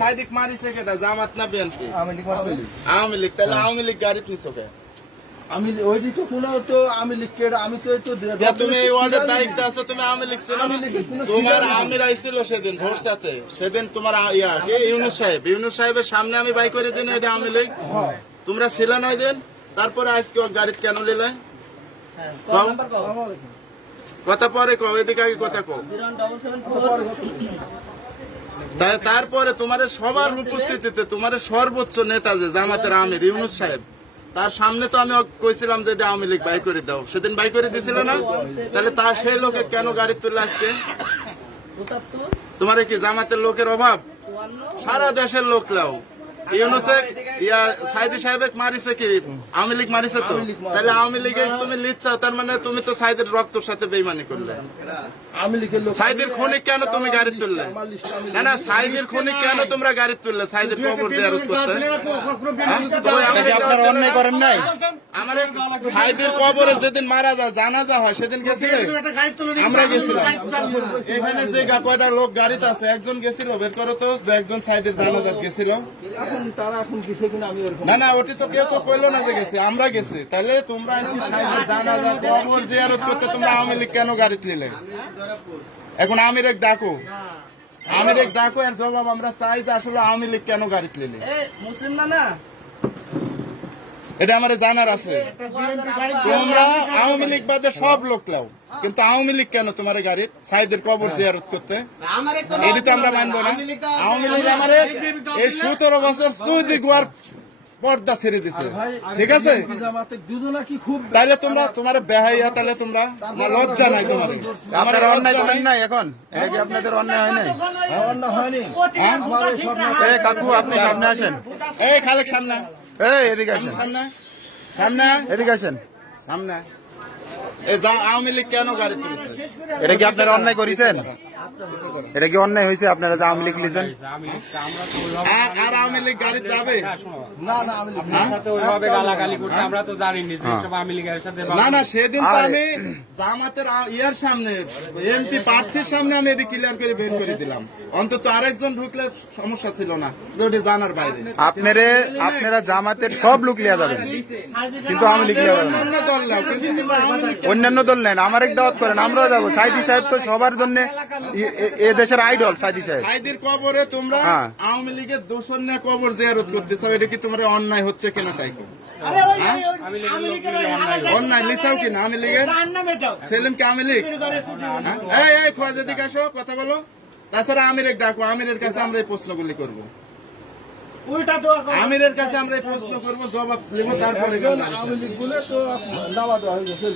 সাইদিক মারিছে কেটা জামাত না বিএনপি? আওয়ামী লীগ। তাহলে আওয়ামী লীগ গাড়ি নিছো কে? আমি ওইটি তো কোনো তো আমি লিখকে আমি তো তুমি এই ওয়ার্ডের দায়িত্ব আছো, তুমি আওয়ামী লীগ ছিল না? তোমার আমির আইছিল সেদিন ভোরসাতে, সেদিন তোমার ইউনুস সাহেবের সামনে আমি বাই করে দিন এটা আওয়ামী লীগ। তোমরা ছিল না ওই দিন? তারপরে আজকে গাড়ি কেন নিলে? কথা পরে কও, এদিকে আগে কথা কও। তারপরে তোমার সবার উপস্থিতিতে তোমার সর্বোচ্চ নেতা যে জামাতের আমির ইউনুস সাহেব, তার সামনে তো আমি কইছিলাম যে এটা আওয়ামী লীগ বাই করে দাও, সেদিন বাই করে দিছিল না? তাহলে তার সেই লোকে কেন গাড়ি তুললে আজকে? তোমার কি জামাতের লোকের অভাব? সারা দেশের লোক লাও সাইদি সাহেব মারিছে কি আওয়ামী লীগ মারিছে তো? তাহলে আওয়ামী লীগে তুমি লিখছো, তার মানে তুমি তো সাইদের রক্তর সাথে বেইমানি করলে। সাইদের খনিক কেন তুমি গাড়ি তুললে? না না, সাইদের খনিক কেন তোমরা গাড়ি তুললে? সাইদের কবর জিয়ারত করতে আপনারা অন্যায় করেন নাই? আমার সাইদের কবরে যেদিন মারা যায় জানাজা হয় সেদিন গেছিলে? আমরা গেছিলাম। এখানে যে কয়টা লোক গাড়িতে আছে একজন গেছিল, বের করো তো একজন সাইদের জানাজা গেছিল। না না, ওটি তো কেউ তো কইলো না যে গেছে, আমরা গেছি। তাহলে তোমরা জানাজা কবর জিয়ারত করতে তোমরা আওয়ামী লীগ কেন গাড়ি নিলে? এখন আমির এক ডাকো, এর জবাব আমরা চাই যে আসলে আওয়ামী লীগ কেন গাড়ি নিলে? মুসলিম না এটা আমার জানার আছে। তোমরা আওয়ামী লীগ বাদে সব লোক লাও, কিন্তু আওয়ামী লীগ কেন তোমার গাড়ি সাইদের কবর জিয়ারত করতে? এটি তো আমরা মানবো না। আওয়ামী লীগ আমার এই 17 বছর সৌদি গোয়ার পর্দা ছেড়ে দিছে, ঠিক আছে? তাহলে তোমরা তোমার বেহাইয়া, তাহলে তোমরা লজ্জা নাই তোমার? আমার অন্যায় করেন নাই এখন? এটা কি আপনাদের অন্যায় হয় নাই? কাকু আপনি সামনে আসেন। এই খালেক সামনে, এদিকে আসেন, সামনে এদিকে আসেন, সামনে। আওয়ামী লীগ কেন গাড়ি তুলেছে? এটা কি আপনারা অন্যায় করেছেন? এটা কি অন্যায় হয়েছে আপনারা যে আওয়ামী লীগ লিখেছেন? আর আওয়ামী লীগ গাড়ি যাবে না? না, সেদিন তো আমি জামাতের ইয়ার সামনে এমপি প্রার্থীর সামনে আমি এটি ক্লিয়ার করে বের করে দিলাম। অন্তত আরেকজন ঢুকলে সমস্যা ছিল না, ওটি জানার বাইরে। আপনারা জামাতের সব লোক লিয়া যাবেন, কিন্তু আওয়ামী লীগ লিয়া যাবেন। অন্যান্য দল নেন, আমার এক দাওয়াত করেন, আমরাও যাবো। সাইদি সাহেব তো সবার জন্য এ দেশের আইডল। সাইদি সাহেব সাইদির কবরে তোমরা আওয়ামী লীগের দোষর নিয়ে কবর জিয়ারত করতেছ, এটা কি তোমার অন্যায় হচ্ছে কিনা তাই? অন্যায় লিচাও কিনা আওয়ামী লীগের? সেলিম কি আওয়ামী লীগ? এই খোয়াজা দিকে আসো, কথা বলো। তাছাড়া আমিরের ডাকো, আমিরের কাছে আমরা এই প্রশ্নগুলি করবো, আমিরের কাছে আমরা এই প্রশ্ন করবো, জবাব দেবো, তারপরে আওয়ামী লীগ বলে তো নামা দেওয়া হয়ে গেছে।